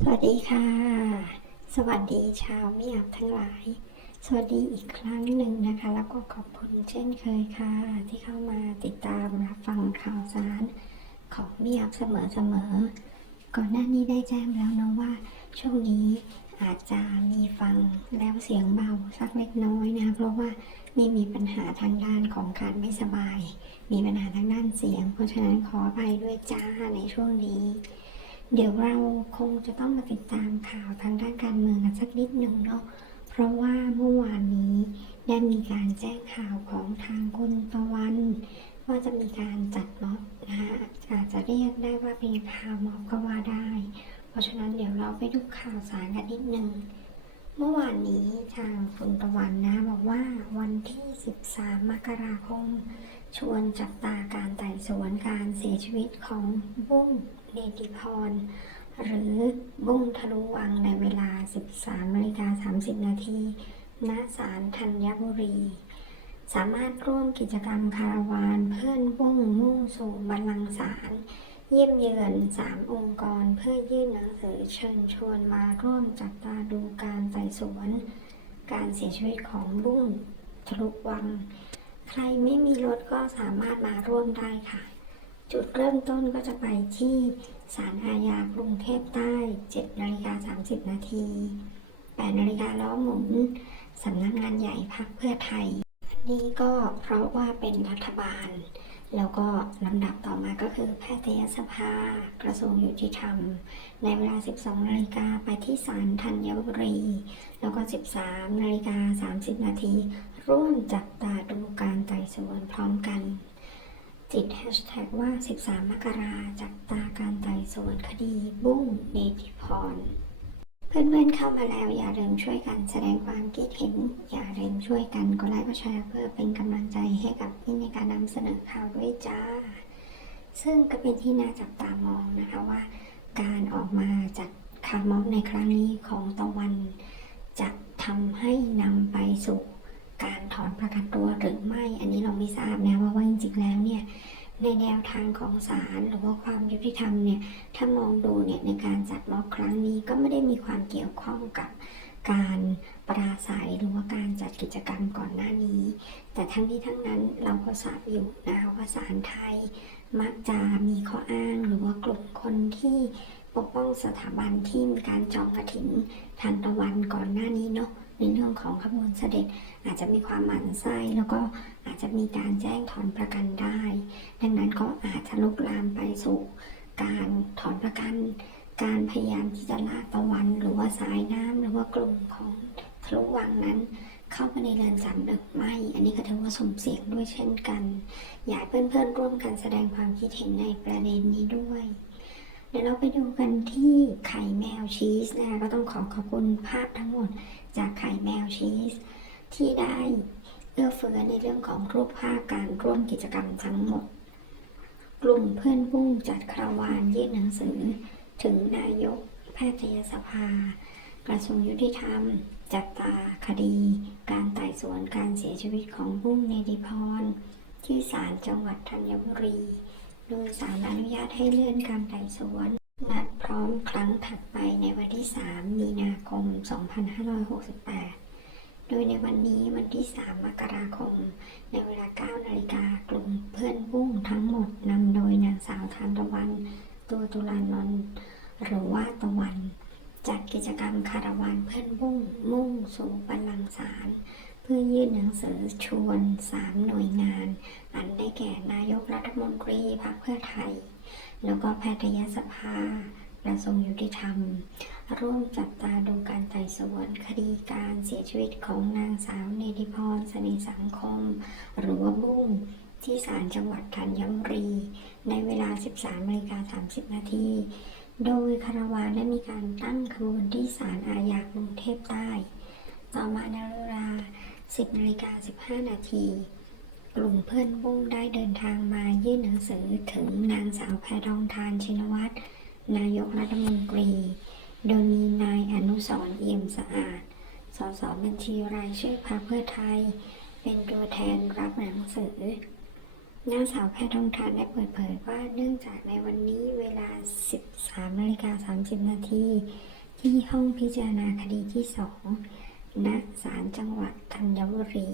สวัสดีค่ะ สวัสดีชาวเมียบทั้งหลาย สวัสดีอีกครั้งหนึ่งนะคะ แล้วก็ขอบคุณเช่นเคยค่ะ ที่เข้ามาติดตามรับฟังข่าวสารของเมียบเสมอๆก่อนหน้านี้ได้แจ้งแล้วเนาะว่า ช่วงนี้อาจจะมีฟังแล้วเสียงเบาสักเล็กน้อยนะเพราะว่าไม่มีปัญหาทางด้านของการไม่สบาย มีปัญหาทางด้านเสียง เพราะฉะนั้นขออภัยด้วยจ้าในช่วงนี้ เดี๋ยวเราคงจะต้องมาติดตามข่าวทางด้านการเมืองกันสักนิดหนึ่งเนาะ เพราะว่าเมื่อวานนี้ได้มีการแจ้งข่าวของทางคุณตะวัน ว่าจะมีการจัดม็อบนะคะอาจจะเรียกได้ว่าเป็นข่าวม็อบก็ว่าได้ เพราะฉะนั้นเดี๋ยวเราไปดูข่าวสารกันนิดหนึ่งเมื่อวานนี้ทางคุณตะวันนะบอกว่าวันที่ 13 มกราคม ชวนจับตาการไต่สวนการเสียชีวิตของบุ้งเนติพร หรือบุ้งทะลุวังในเวลา 13นาฬิกา30 นาทีณศาลธัญบุรี สามารถร่วมกิจกรรมคาราวานเพื่อนบุ้งมุ่งสู่บัลลังก์ศาลเยี่ยมเยือนสามองค์กรเพื่อยื่นหนังสือเชิญชวนมาร่วมจับตาดูการไต่สวน การเสียชีวิตของบุ้งทะลุวัง ใครไม่มีรถก็สามารถมาร่วมได้ค่ะ จุดเริ่มต้นก็จะไปที่ศาลอาญากรุงเทพใต้ 7นาฬิกา30 นาที 8นาฬิกาล้อหมุนสำนักงานใหญ่พักเพื่อไทยนนี้ก็เพราะว่าเป็นรัฐบาล แล้วก็ลำดับต่อมาก็คือแพทยสภา กระทรวงยุติธรรม ในเวลา 12 นาฬิกาไปที่ศาลธัญบุรี แล้วก็ 13 นาฬิกา 30 นาที ร่วมจับตาดูการไต่สวนพร้อมกัน ติดแฮชแท็กว่า 13 มกราจับตาการไต่สวนคดี บุ้งเนติพร เพื่อนๆเข้ามาแล้วอย่าลืมช่วยกันแสดงความคิดเห็น อย่าลืมช่วยกันกดไลค์กดแชร์เพื่อเป็นกำลังใจให้กับพี่ในการนำเสนอข่าวด้วยจ้า ซึ่งก็เป็นที่น่าจับตามองนะคะว่า การออกมาจัดคาร์ม็อบในครั้งนี้ของตะวัน จะทำให้นำไปสู่ ถอนประกันตัวหรือไม่ อันนี้เราไม่ทราบนะว่าว่าจริงๆแล้วเนี่ยในแนวทางของศาลหรือว่าความยุติธรรมเนี่ยถ้ามองดูเนี่ยในการจัดม็อบครั้งนี้ก็ไม่ได้มีความเกี่ยวข้องกับการปราศัยหรือว่าการจัดกิจกรรมก่อนหน้านี้ แต่ทั้งนี้ทั้งนั้นเราก็ทราบอยู่นะคะว่าศาลไทยมักจะมีข้ออ้างหรือว่ากลุ่มคนที่ปกป้องสถาบันที่มีการจองกระถิ่นทันตะวันก่อนหน้านี้เนาะ ในเรื่องของขบวนเสด็จอาจจะมีความหมั่นไส้แล้วก็อาจจะมีการแจ้งถอนประกันได้ ดังนั้นก็อาจจะลุกลามไปสู่การถอนประกัน การพยายามที่จะลากตะวัน หรือว่าสายน้ำหรือว่ากลุ่มของทะลุวังนั้นเข้าไปในเรือนจำหรือไม่ อันนี้ก็ถือว่าสมเสียงด้วยเช่นกัน อยากเพื่อนๆร่วมกันแสดงความคิดเห็นในประเด็นนี้ด้วยเดี๋ยวเราไปดูกันที่ไข่แมวชีสนะคะก็ต้องขอขอบคุณภาพทั้งหมด จากไข่แมวชีส ที่ได้เอื้อเฟื้อในเรื่องของรูปภาพการร่วมกิจกรรมทั้งหมด กลุ่มเพื่อนบุ้งจัดคราวานยื่นหนังสือ ถึงนายก แพทยสภา กระทรวงยุติธรรม จับตาคดี การไต่สวนการเสียชีวิตของบุ้งเนติพร ที่ศาลจังหวัดธัญบุรี โดยศาลอนุญาตให้เลื่อนการไต่สวนนัด พร้อมครั้งถัดไปในวันที่ 3 มีนาคม 2568 โดยในวันนี้วันที่ 3 มกราคม ในเวลา 9 นาฬิกากลุ่มเพื่อนบุ้งทั้งหมดนำโดยนางสาวทานตะวัน ตัวตุลานนท์หรือว่าตะวันจัดกิจกรรมคาราวานเพื่อนบุ้งมุ่งสู่บัลลังก์ศาลเพื่อยื่นหนังสือชวนสามหน่วยงาน อันได้แก่นายกรัฐมนตรีพรรคเพื่อไทย แล้วก็แพทยสภา กระทรงยุติธรรม ร่วมจับตาดูการไต่สวนคดีการเสียชีวิตของนางสาวเนติพรเสน่ห์สังคม หรือว่าบุ้งที่ศาลจังหวัดธัญบุรี ในเวลา 13นาฬิกา30 นาที โดยคาราวานได้มีการตั้งขบวนที่ศาลอาญากรุงเทพใต้ ต่อมาในเวลา 10นาฬิกา15 นาที กลุ่มเพื่อนบุ้งได้เดินทางมายื่นหนังสือถึงนางสาวแพรทองทานชินวัตร นายกรัฐมนตรี โดยมีนายอนุสร์เอี่ยมสะอาด สสบัญชีรายชื่อพรรคเพื่อไทย เป็นตัวแทนรับหนังสือ นางสาวแพทองทานได้เปิดเผยว่าเนื่องจากในวันนี้เวลา 13นาฬิกา30 นาทีที่ห้องพิจารณาคดีที่ 2 ณ ศาลจังหวัดธัญบุรี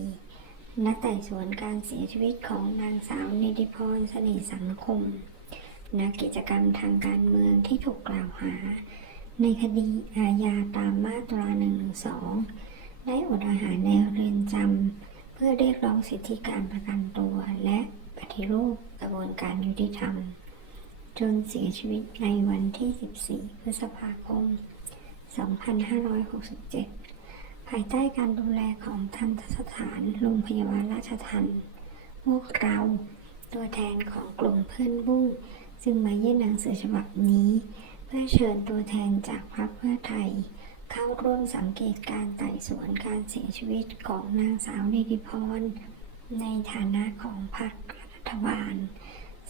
นัดไต่สวนการเสียชีวิตของนางสาวเนติพรเสน่ห์สังคม นักกิจกรรมทางการเมืองที่ถูกกล่าวหา ในคดีอาญาตามมาตรา 112 ได้อดอาหารในเรือนจำ เพื่อเรียกร้องสิทธิการประกันตัว และปฏิรูปกระบวนการยุติธรรม จนเสียชีวิตในวันที่ 14 พฤษภาคม 2567 ภายใต้การดูแลของทันตสถานโรงพยาบาลราชทันพวกเราตัวแทนของกลุ่มเพื่อนบุ้ง จึงมายื่นหนังสือฉบับนี้ เพื่อเชิญตัวแทนจากพรรคเพื่อไทย เข้าร่วมสังเกตการไต่สวนการเสียชีวิตของนางสาวเนติพร ในฐานะของพรรครัฐบาล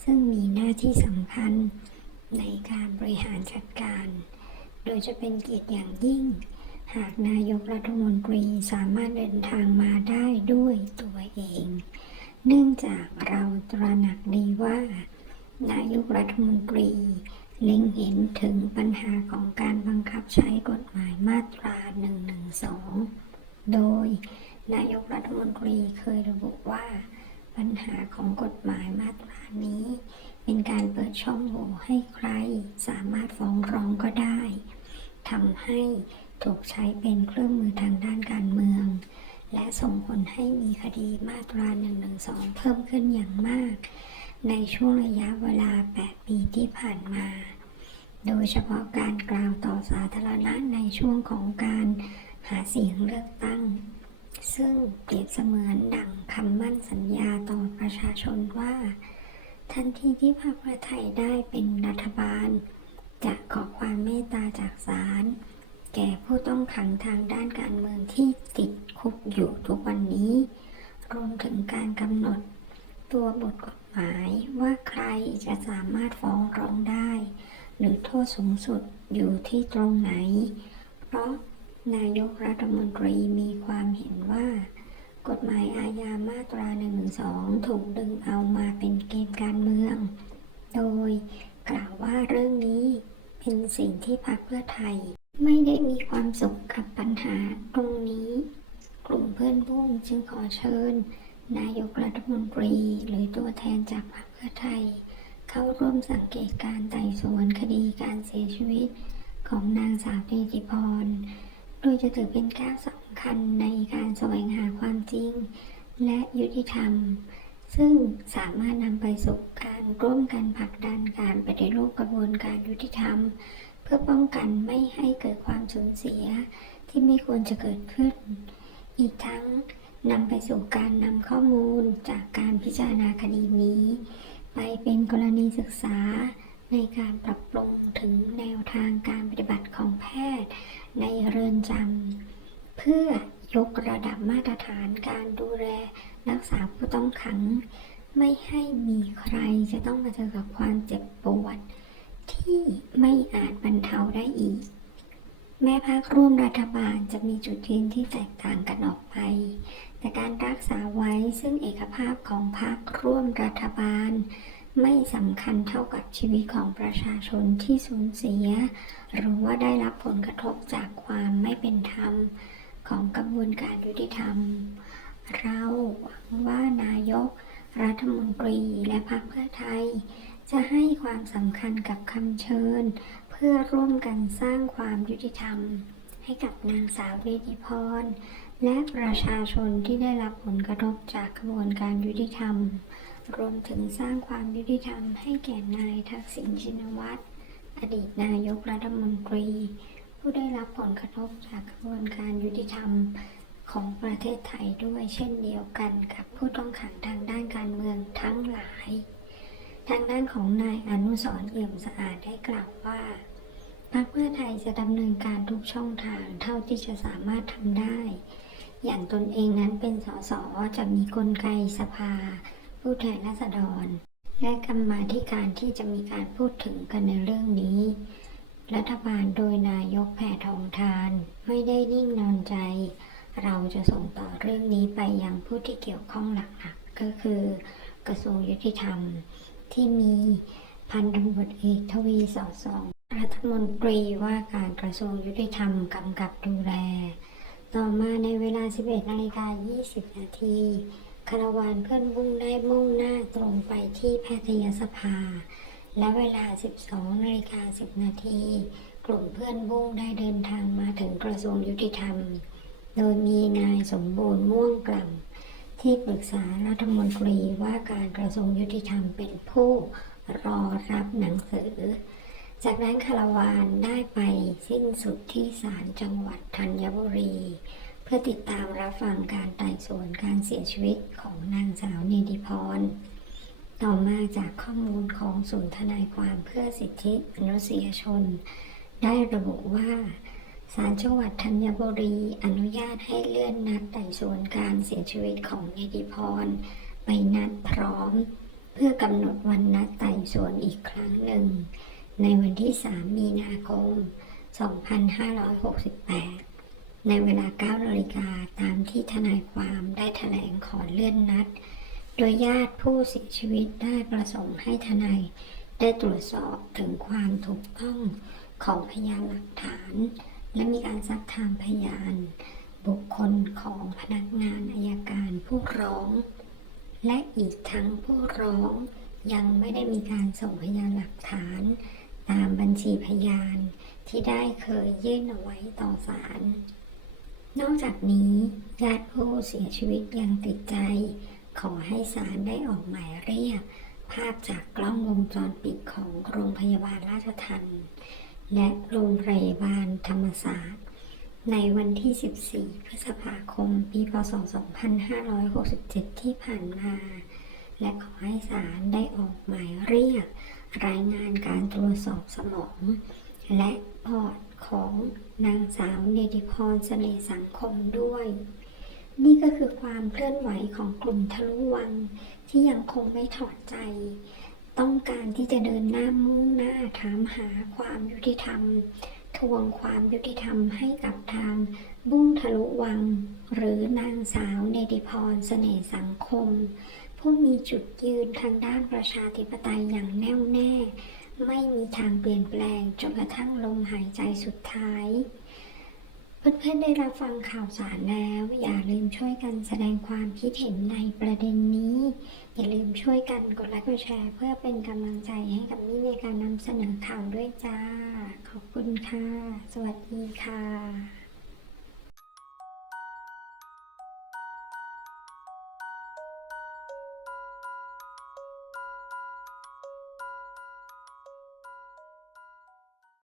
ซึ่งมีหน้าที่สำคัญในการบริหารจัดการ โดยจะเป็นเกียรติอย่างยิ่ง หากนายกรัฐมนตรีสามารถเดินทางมาได้ด้วยตัวเอง เนื่องจากเราตระหนักดีว่า นายกรัฐมนตรี เล็งเห็นถึงปัญหาของการบังคับใช้กฎหมายมาตรา 112 โดย นายกรัฐมนตรีเคยระบุว่า ปัญหาของกฎหมายมาตรานี้ เป็นการเปิดช่องโหว่ให้ใครสามารถฟ้องร้องก็ได้ทำให้ถูกใช้เป็นเครื่องมือทางด้านการเมือง และส่งผลให้มีคดีมาตรา112 เพิ่มขึ้นอย่างมาก ในช่วงระยะเวลา 8 ปีที่ผ่านมา โดยเฉพาะการกล่าวต่อสาธารณะในช่วงของการหาเสียงเลือกตั้ง ซึ่งเปรียบเสมือนดั่งคำมั่นสัญญาต่อประชาชนว่า ทันทีที่พรรคเพื่อไทยได้เป็นรัฐบาล จะขอความเมตตาจากศาลแก่ผู้ต้องขังทางด้านการเมืองที่ติดคุกอยู่ทุกวันนี้ รวมถึงการกำหนดตัวบทกฎ หมายว่าใครจะสามารถฟ้องร้องได้ หรือโทษสูงสุดอยู่ที่ตรงไหน เพราะนายกรัฐมนตรีมีความเห็นว่า กฎหมายอาญามาตรา112ถูกดึงเอามาเป็นเกมการเมือง โดยกล่าวว่าเรื่องนี้เป็นสิ่งที่พรรคเพื่อไทย ไม่ได้มีความสุขกับปัญหาตรงนี้ กลุ่มเพื่อนบุ้งจึงขอเชิญ นายกรัฐมนตรีหรือตัวแทนจากพรรคเพื่อไทย เข้าร่วมสังเกตการไต่สวนคดีการเสียชีวิตของนางสาวเนติพร โดยจะถือเป็นก้าวสำคัญในการแสวงหาความจริง และยุติธรรม ซึ่งสามารถนำไปสู่การร่วมกันผลักดันการปฏิรูปกระบวนการยุติธรรม เพื่อป้องกันไม่ให้เกิดความสูญเสียที่ไม่ควรจะเกิดขึ้น อีกทั้ง นำไปสู่การนำข้อมูลจากการพิจารณาคดีนี้ ไปเป็นกรณีศึกษาในการปรับปรุงถึงแนวทางการปฏิบัติของแพทย์ ในเรือนจำเพื่อยกระดับมาตรฐานการดูแลรักษาผู้ต้องขัง ไม่ให้มีใครจะต้องมาเจอกับความเจ็บปวด ที่ไม่อาจบรรเทาได้อีก แม้พักร่วมรัฐบาลจะมีจุดยืนที่แตกต่างกันออกไป แต่การรักษาไว้ซึ่งเอกภาพของพรรคร่วมรัฐบาล ไม่สำคัญเท่ากับชีวิตของประชาชนที่สูญเสีย หรือว่าได้รับผลกระทบจากความไม่เป็นธรรมของกระบวนการยุติธรรม เราหวังว่านายก รัฐมนตรีและพรรคเพื่อไทย จะให้ความสำคัญกับคำเชิญ เพื่อร่วมกันสร้างความยุติธรรม ให้กับนางสาวเนติพร และประชาชนที่ได้รับผลกระทบจากกระบวนการยุติธรรม รวมถึงสร้างความยุติธรรมให้แก่นายทักษิณชินวัตร อดีตนายกรัฐมนตรี ผู้ได้รับผลกระทบจากกระบวนการยุติธรรมของประเทศไทยด้วยเช่นเดียวกันกับผู้ต้องขังทางด้านการเมืองทั้งหลาย ทางด้านของนายอนุสรเอี่ยมสะอาดได้กล่าวว่าพรรคเพื่อไทยจะดำเนินการทุกช่องทางเท่าที่จะสามารถทำได้ อย่างตนเองนั้นเป็นสสจะมีกลไกสภา ผู้แทนราษฎร และกรรมาธิการที่จะมีการพูดถึงกันในเรื่องนี้ รัฐบาลโดยนายกแพทองทาน ไม่ได้นิ่งนอนใจ เราจะส่งต่อเรื่องนี้ไปยังผู้ที่เกี่ยวข้องหลักๆ ก็คือกระทรวงยุติธรรมที่มีพันตำรวจเอกทวีสอดส่องรัฐมนตรีว่าการกระทรวงยุติธรรมกำกับดูแล ต่อมาในเวลา 11นาฬิกา20 นาทีคาราวานเพื่อนบุ้งได้มุ่งหน้าตรงไปที่แพทยสภา และเวลา 12นาฬิกา10 นาที กลุ่มเพื่อนบุ้งได้เดินทางมาถึงกระทรวงยุติธรรม โดยมีนายสมบูรณ์ม่วงกล่ำที่ปรึกษารัฐมนตรีว่าการกระทรวงยุติธรรมเป็นผู้รอรับหนังสือ จากนั้นคาราวานได้ไปสิ้นสุดที่ศาลจังหวัดธัญบุรี เพื่อติดตามรับฟังการไต่สวนการเสียชีวิตของนางสาวเนติพร ต่อมาจากข้อมูลของศูนย์ทนายความเพื่อสิทธิมนุษยชน ได้ระบุว่าศาลจังหวัดธัญบุรีอนุญาตให้เลื่อนนัดไต่สวนการเสียชีวิตของเนติพร ไปนัดพร้อม เพื่อกำหนดวันนัดไต่สวนอีกครั้งหนึ่ง ในวันที่ 3 มีนาคม 2568 ในเวลา 9 นาฬิกาตามที่ทนายความได้แถลงขอเลื่อนนัด โดยญาติผู้เสียชีวิตได้ประสงค์ให้ทนายได้ตรวจสอบถึงความถูกต้องของพยานหลักฐาน และมีการซักถามพยาน บุคคลของพนักงานอายการผู้ร้อง และอีกทั้งผู้ร้องยังไม่ได้มีการส่งพยานหลักฐาน ตามบัญชีพยานที่ได้เคยยื่นเอาไว้ต่อศาล นอกจากนี้ญาติผู้เสียชีวิตยังติดใจ ขอให้ศาลได้ออกหมายเรียก ภาพจากกล้องวงจรปิดของโรงพยาบาลราชทัณฑ์และโรงพยาบาลธรรมศาสตร์ ในวันที่ 14 พฤษภาคม ปี พศ 2567 ที่ผ่านมา และขอให้ศาลได้ออกหมายเรียก รายงานการตรวจสอบสมอง และปอดของนางสาวเนติพรเสน่สังคมด้วย นี่ก็คือความเคลื่อนไหวของกลุ่มทะลุวัง ที่ยังคงไม่ถอดใจ ต้องการที่จะเดินหน้ามุ่งหน้าถามหาความยุติธรรม ทวงความยุติธรรมให้กับทางบุ้งทะลุวัง หรือนางสาวเนติพรเสน่สังคม ผู้มีจุดยืนทางด้านประชาธิปไตยอย่างแน่วแน่ ไม่มีทางเปลี่ยนแปลงจนกระทั่งลมหายใจสุดท้าย เพื่อนๆได้รับฟังข่าวสารแล้ว อย่าลืมช่วยกันแสดงความคิดเห็นในประเด็นนี้ อย่าลืมช่วยกันกดไลค์กดแชร์ เพื่อเป็นกำลังใจให้กับนี่ในการนำเสนอข่าวด้วยจ้า ขอบคุณค่ะ สวัสดีค่ะ